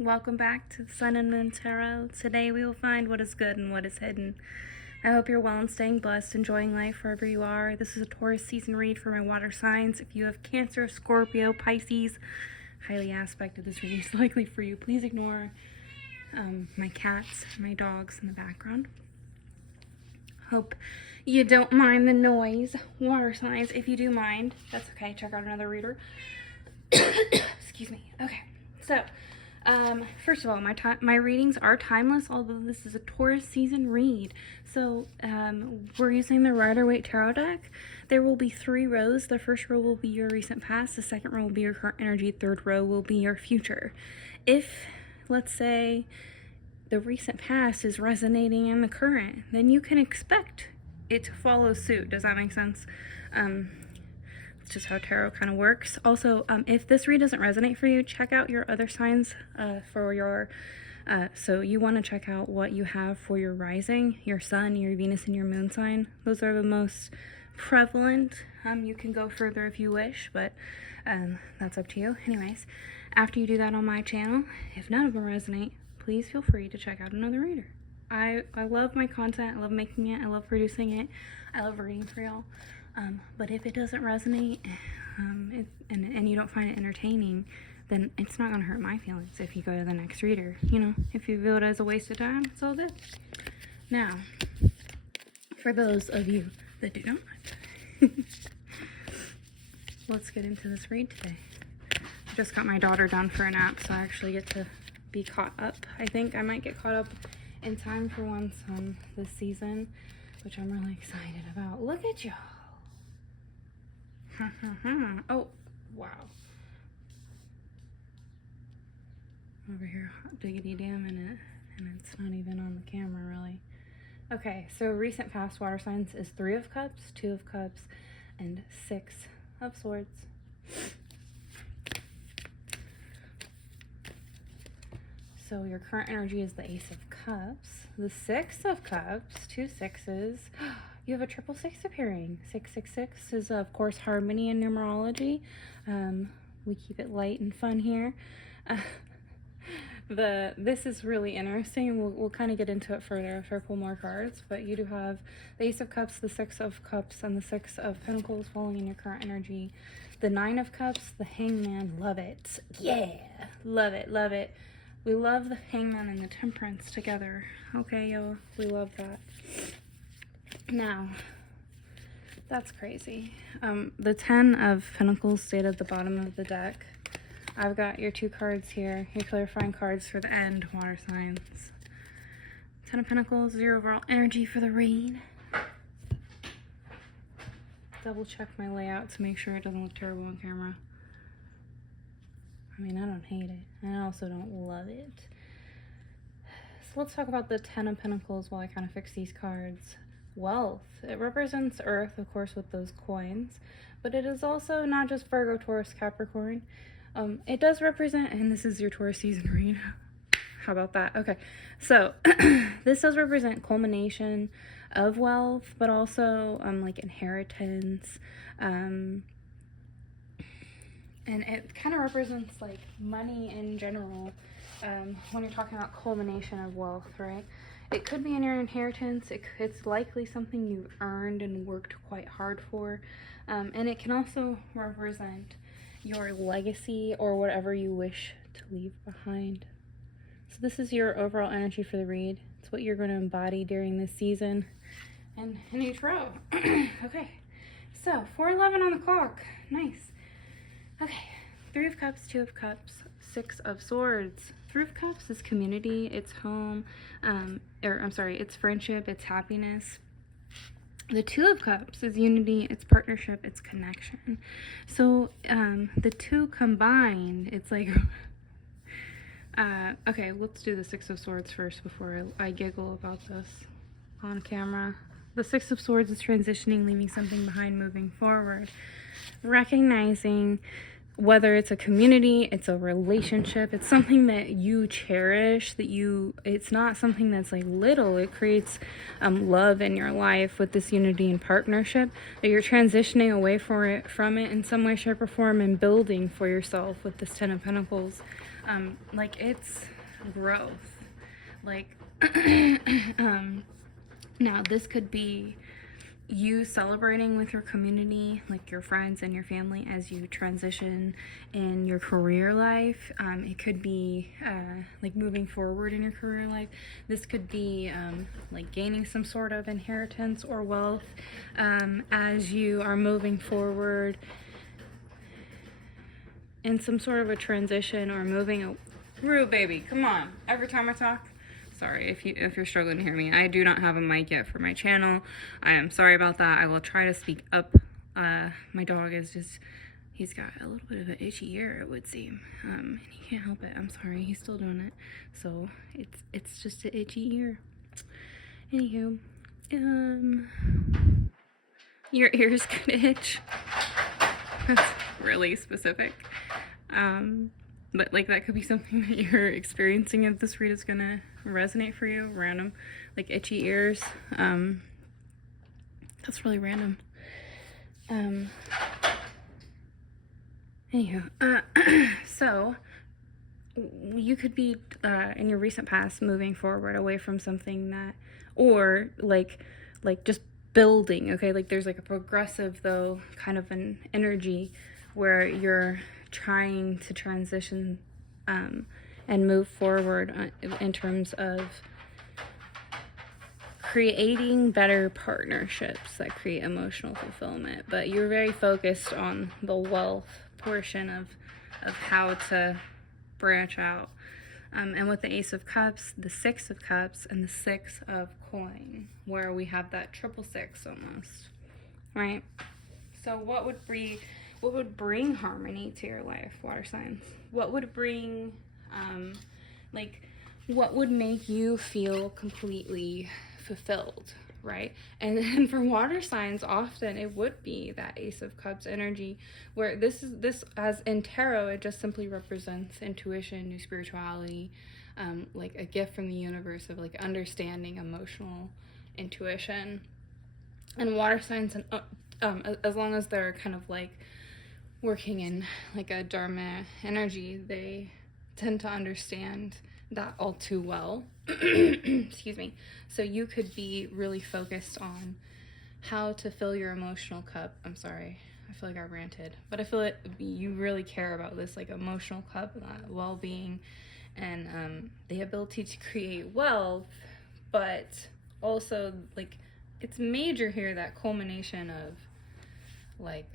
Welcome back to the Sun and Moon Tarot. Today we will find what is good and what is hidden. I hope you're well and staying blessed, enjoying life wherever you are. This is a Taurus season read for my water signs. If you have Cancer, Scorpio, Pisces, highly aspected, this reading is likely for you. Please ignore my cats, my dogs in the background. Hope you don't mind the noise. Water signs, if you do mind, that's okay. Check out another reader. Excuse me. Okay, so first of all, my readings are timeless, although this is a Taurus season read. So we're using the Rider-Waite Tarot deck. There will be 3 rows. The first row will be your recent past. The second row will be your current energy. Third row will be your future. If, let's say, the recent past is resonating in the current, then you can expect it to follow suit. Does that make sense? It's just how tarot kind of works. Also, if this read doesn't resonate for you, check out your other signs for your, so you want to check out what you have for your rising, your sun, your Venus, and your moon sign. Those are the most prevalent. You can go further if you wish, but that's up to you. Anyways, after you do that on my channel, if none of them resonate, please feel free to check out another reader. I love my content. I love making it. I love producing it. I love reading for y'all. But if it doesn't resonate and you don't find it entertaining, then it's not going to hurt my feelings if you go to the next reader. You know, if you view it as a waste of time, it's all good. Now, for those of you that do not, let's get into this read today. I just got my daughter done for a nap, so I actually get to be caught up. I think I might get caught up in time for once this season, which I'm really excited about. Look at y'all. Oh, wow. Over here, hot diggity damn in it, and it's not even on the camera, really. Okay, so recent past water signs is 3 of Cups, 2 of Cups, and 6 of Swords. So your current energy is the Ace of Cups, the 6 of Cups, 2 sixes. You have a 666 appearing. 666 is, of course, harmony in numerology. We keep it light and fun here. This is really interesting. We'll kind of get into it further after I pull more cards. But you do have the Ace of Cups, the 6 of Cups, and the 6 of Pentacles falling in your current energy. The 9 of Cups, the Hangman. Love it. Yeah. Love it. Love it. We love the Hangman and the Temperance together. Okay, yo. We love that. Now, that's crazy. The 10 of Pentacles stayed at the bottom of the deck. I've got your 2 cards here, your clarifying cards for the end, water signs. 10 of Pentacles, your overall energy for the read. Double check my layout to make sure it doesn't look terrible on camera. I mean, I don't hate it. I also don't love it. So let's talk about the 10 of Pentacles while I kind of fix these cards. Wealth. It represents Earth, of course, with those coins, but it is also not just Virgo, Taurus, Capricorn. It does represent, and this is your Taurus season read. How about that? Okay, so this does represent culmination of wealth, but also like inheritance, and it kind of represents like money in general when you're talking about culmination of wealth, right? It could be in your inheritance. It's likely something you've earned and worked quite hard for. And it can also represent your legacy or whatever you wish to leave behind. So this is your overall energy for the read. It's what you're going to embody during this season and in each row. Okay, so 4:11 on the clock. Nice. Okay, 3 of Cups, 2 of Cups, 6 of Swords. 3 of Cups is community, it's home, it's friendship, it's happiness. The 2 of Cups is unity, it's partnership, it's connection. So the 2 combined, it's like, okay, let's do the 6 of Swords first before I giggle about this on camera. The 6 of Swords is transitioning, leaving something behind, moving forward. Recognizing whether it's a community, it's a relationship, it's something that you cherish, it's not something that's like little. It creates love in your life with this unity and partnership, that you're transitioning away from it in some way, shape, or form, and building for yourself with this Ten of Pentacles. Like, it's growth. Like, now this could be you celebrating with your community, like your friends and your family, as you transition in your career life. It could be like moving forward in your career life. This could be like gaining some sort of inheritance or wealth as you are moving forward in some sort of a transition, or moving Rude baby, come on. Every time I talk. Sorry if you're struggling to hear me. I do not have a mic yet for my channel. I am sorry about that. I will try to speak up. My dog is just, he's got a little bit of an itchy ear, it would seem. And he can't help it. I'm sorry, he's still doing it. So it's just an itchy ear. Anywho, your ears could itch. That's really specific. But like, that could be something that you're experiencing if this read is gonna resonate for you. Random, like itchy ears. That's really random. Anyhow, so you could be in your recent past moving forward away from something that, or like just building. Okay, like there's like a progressive though kind of an energy where you're trying to transition and move forward in terms of creating better partnerships that create emotional fulfillment. But you're very focused on the wealth portion of how to branch out. And with the Ace of Cups, the Six of Cups, and the Six of Coin, where we have that 666 almost, right? So what would bring harmony to your life, water signs? What would bring, what would make you feel completely fulfilled, right? And then for water signs, often it would be that Ace of Cups energy, where this as in tarot, it just simply represents intuition, new spirituality, like a gift from the universe of like understanding emotional intuition. And water signs, and as long as they're kind of like working in like a Dharma energy, they tend to understand that all too well. Excuse me. So you could be really focused on how to fill your emotional cup. I'm sorry, I feel like I ranted, but I feel like you really care about this like emotional cup, that well-being, and the ability to create wealth, but also like it's major here, that culmination of like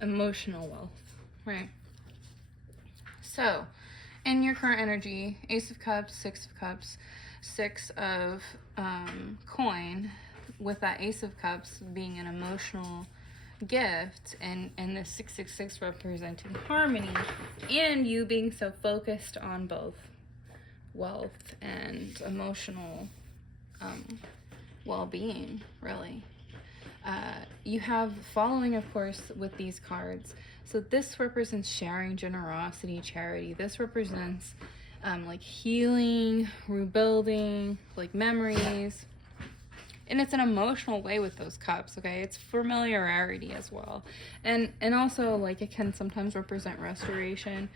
emotional wealth, right? So in your current energy, Ace of Cups, Six of Cups, Six of Coin, with that Ace of Cups being an emotional gift, and the 666 representing harmony, and you being so focused on both wealth and emotional well-being, really. You have following, of course, with these cards. So this represents sharing, generosity, charity. This represents like healing, rebuilding, like memories. And it's an emotional way with those cups, okay? It's familiarity as well. And also, like, it can sometimes represent restoration.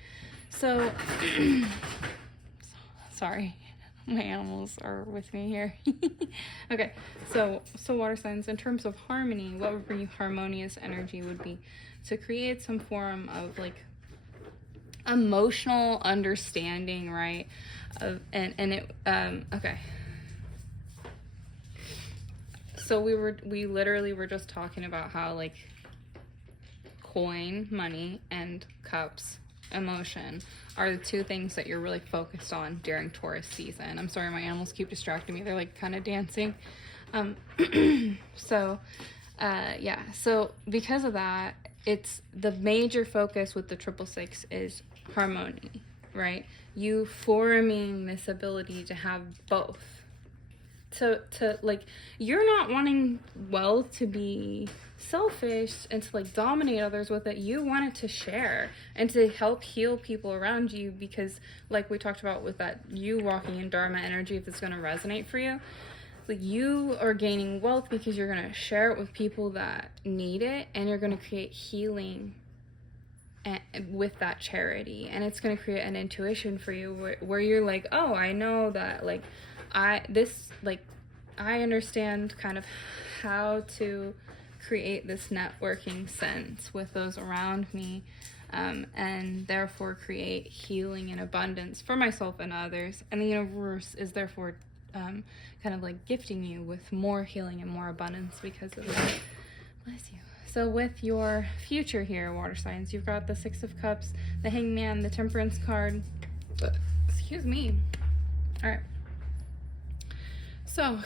So, sorry, my animals are with me here. Okay, so water signs, in terms of harmony, what would bring you harmonious energy would be to create some form of like emotional understanding, right? Okay. So we literally were just talking about how like coin, money, and cups, emotion, are the two things that you're really focused on during Taurus season. I'm sorry, my animals keep distracting me. They're like kind of dancing. Yeah, so because of that, it's the major focus with the 666 is harmony, right? You forming this ability to have both, to like, you're not wanting wealth to be selfish and to like dominate others with it. You want it to share and to help heal people around you, because like we talked about with that, you walking in Dharma energy, if it's going to resonate for you, like you are gaining wealth because you're going to share it with people that need it, and you're going to create healing with that charity, and it's going to create an intuition for you where you're like, oh, I know that like I understand kind of how to create this networking sense with those around me, and therefore create healing and abundance for myself and others. And the universe is therefore kind of like gifting you with more healing and more abundance because of that. Bless you. So with your future here, water signs, you've got the Six of Cups, the Hangman, the Temperance card. Excuse me. All right. So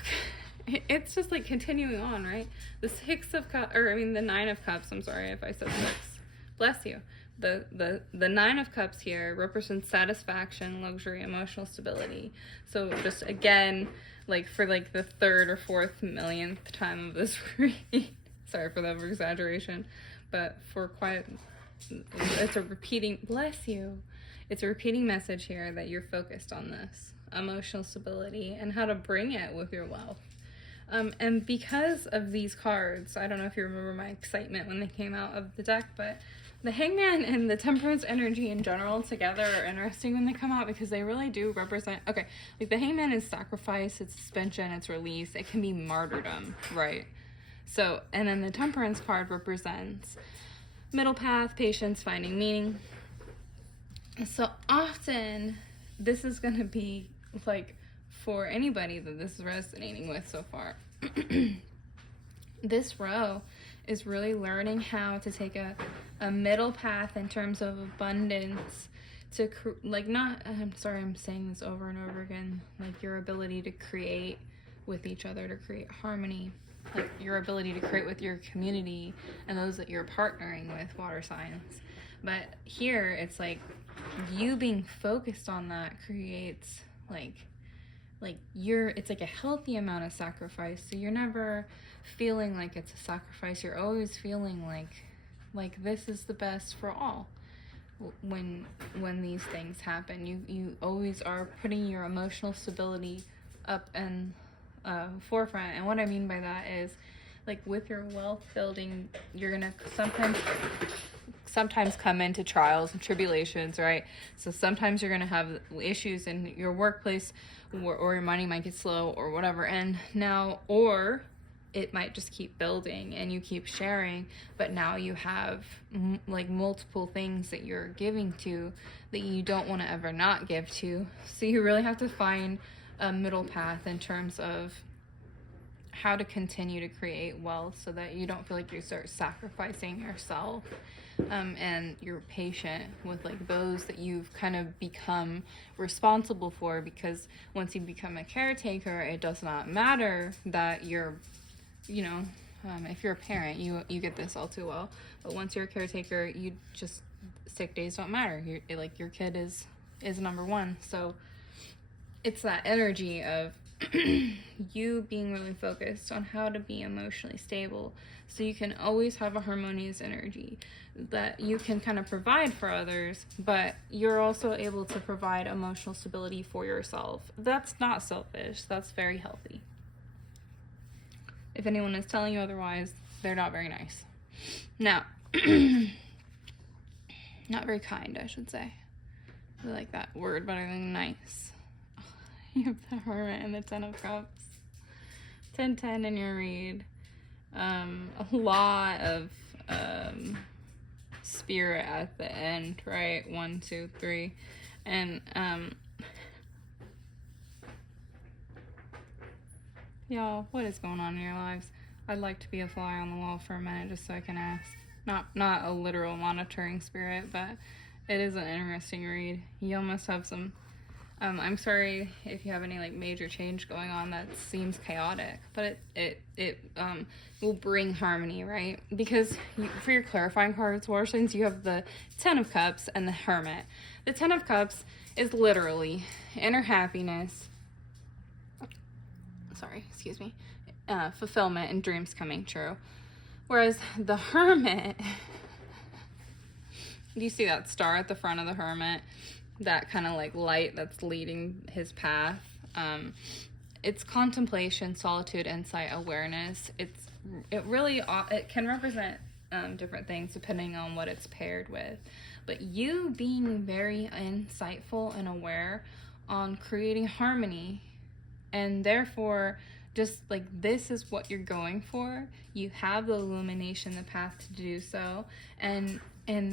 it's just like continuing on, right? The the Nine of Cups. I'm sorry if I said six. Bless you. The Nine of Cups here represents satisfaction, luxury, emotional stability. So just again, like for like the third or fourth millionth time of this read. Sorry for the exaggeration, but it's a repeating, bless you. It's a repeating message here that you're focused on this emotional stability and how to bring it with your wealth. And because of these cards, I don't know if you remember my excitement when they came out of the deck, but the Hangman and the Temperance energy in general together are interesting when they come out, because they really do represent, okay, like the Hangman is sacrifice, it's suspension, it's release, it can be martyrdom, right? So, and then the Temperance card represents middle path, patience, finding meaning. So often, this is going to be like, for anybody that this is resonating with so far, this row is really learning how to take a middle path in terms of abundance to, I'm sorry, I'm saying this over and over again, like your ability to create with each other, to create harmony, like your ability to create with your community and those that you're partnering with, water signs. But here it's like you being focused on that creates it's like a healthy amount of sacrifice. So you're never feeling like it's a sacrifice. You're always feeling like this is the best for all. When these things happen, you always are putting your emotional stability up and forefront. And what I mean by that is, like with your wealth building, you're gonna sometimes come into trials and tribulations, right? So sometimes you're gonna have issues in your workplace, or your money might get slow or whatever, and now, or it might just keep building and you keep sharing, but now you have like multiple things that you're giving to that you don't want to ever not give to. So you really have to find a middle path in terms of how to continue to create wealth so that you don't feel like you start sacrificing yourself, and you're patient with like those that you've kind of become responsible for, because once you become a caretaker, it does not matter that you're, if you're a parent, you get this all too well, but once you're a caretaker, you just, sick days don't matter. Your kid is number one. So it's that energy of you being really focused on how to be emotionally stable so you can always have a harmonious energy that you can kind of provide for others, but you're also able to provide emotional stability for yourself. That's not selfish. That's very healthy. If anyone is telling you otherwise, they're not very nice. Now, not very kind, I should say. I like that word better than nice. You have the Hermit and the Ten of Cups. 10-10 in your read. A lot of spirit at the end, right? 1, 2, 3. And y'all, what is going on in your lives? I'd like to be a fly on the wall for a minute just so I can ask. Not a literal monitoring spirit, but it is an interesting read. You almost have some I'm sorry if you have any like major change going on that seems chaotic, but it will bring harmony, right? Because for your clarifying cards, water signs, you have the Ten of Cups and the Hermit. The Ten of Cups is literally inner happiness, excuse me, fulfillment and dreams coming true. Whereas the Hermit, do you see that star at the front of the Hermit? That kind of like light that's leading his path. It's contemplation, solitude, insight, awareness. It can represent different things depending on what it's paired with. But you being very insightful and aware on creating harmony, and therefore just like this is what you're going for. You have the illumination, the path to do so, and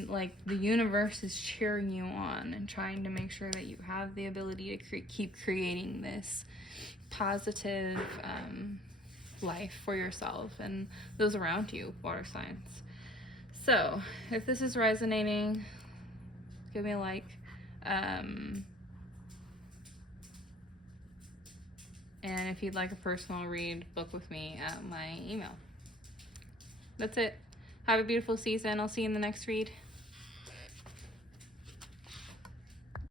like the universe is cheering you on and trying to make sure that you have the ability to keep creating this positive life for yourself and those around you, water signs. So if this is resonating, give me a like. And if you'd like a personal read, book with me at my email. That's it. Have a beautiful season. I'll see you in the next read.